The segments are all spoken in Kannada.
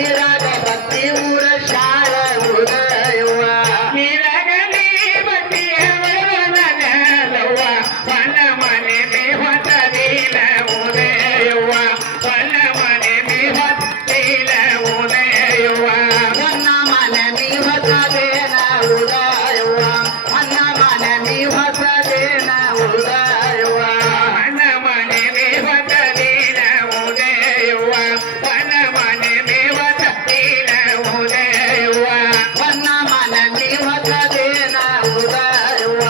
ನೀರಾಗ ಬತ್ತಿ ಊರ ಶಾಳ ಉದಯವ್ವ ನೀರಾಗಲಿ ಬತ್ತಿಯವ್ವ ಹೊಲ ಮನೆ ಮೇವತ್ತದಿನ ಉದಯವ್ವ ಹೊಲ ಮನೆ ಮೇವತ್ತಿನ ಉದಯವ್ವ ನನ್ನ ಮನೆ ನೀ ಹೊಸದೇನ ಉದಯವ್ವ ನನ್ನ ಮನೆ ನೀ ಹೊಸದೇನ ಉದಯವ್ವ ಹೊಲ ಮನೆ ಮೇವತ್ತದಿನ ಉದಯವ್ವ ಹೊಲ ಮನೆ ಮೇವತ್ತಿನ ಉದಯವ್ವ ನನ್ನ ಮನೆ ನೀ ಹೊಸದೇನ ಉದಯವ್ವ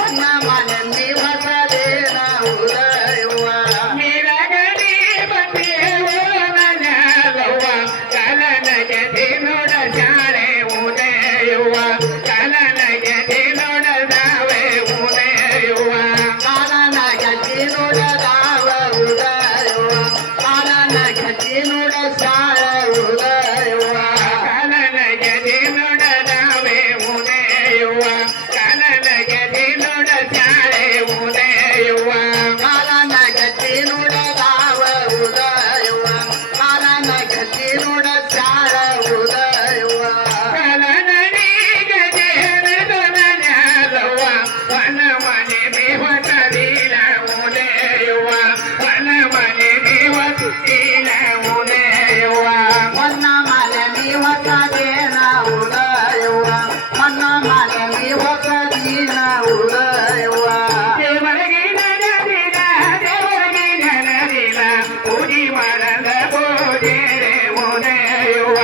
ನನ್ನ ಮನೆ ನೀ ಹೊಸದೇನ ಉದಯವ್ವ ನೀರಾಗಲಿ ಬತ್ತಿಯವ್ವ ಕಲನಗೆ ನೋಡ ಶಾಲೆ ಉದಯವ್ವ ಕಲನಗೆ ನೋಡ ನಾವೇ ಉದಯವ್ವ ಕಾಲನ ಗಟ್ಟಿ ನೋಡದಾವ ಉದಯವ್ವ ಕಾಲನ ಗಟ್ಟಿ ನೋಡ ಸಾಳ ಉದಯವ್ವ ಕಲನಗೆ ನೋಡ ನಾವೇ ಉದಯವ್ವ ಕಲನಗೆ ನೋಡ ಶಾಲೆ ಉದಯವ್ವ ಕಾಲನ ಗಟ್ಟಿ ನೋಡದಾವ ಉದಯವ್ವ ಕಾಲನ ಗಟ್ಟಿ ನೋಡ ಸಾಳ ಉದಯವ್ವ ಹೊಲ ಮನೆ ಮೇವತ್ತದಿನ ಉದಯವ್ವ ಹೊಲ ಮನೆ ಮೇವತ್ತಿನ ಉದಯವ್ವ ಮನ್ನ ಮನೆ ನೀ ಹೊಸದೇನ ಉದಯವ್ವ ಮನ್ನ ಮನೆ ನೀ ಹೊಸದೀನ ಉದಯವ್ವ ದೇವರಿಗಿನ ನದಿನ ದೇವರಿಗಿನ ನದಿನ ಪೂಜಿ ಮಾಡದ ಪೂಜೆರೆ ಉದಯವ್ವ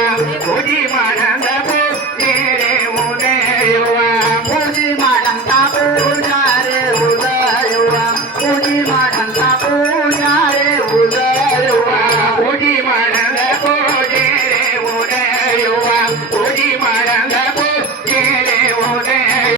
ಪೂಜಿ ಮಾಡದ ಪೂಜೆರೆ ಉದಯವ್ವ ಪೂಜೆ ಮಾಡಂತ ಪೂಜಾರೆ ಉದಯವ್ವ ಪೂಜೆ ಮಾಡಂತ ಪೂಜಾರೆ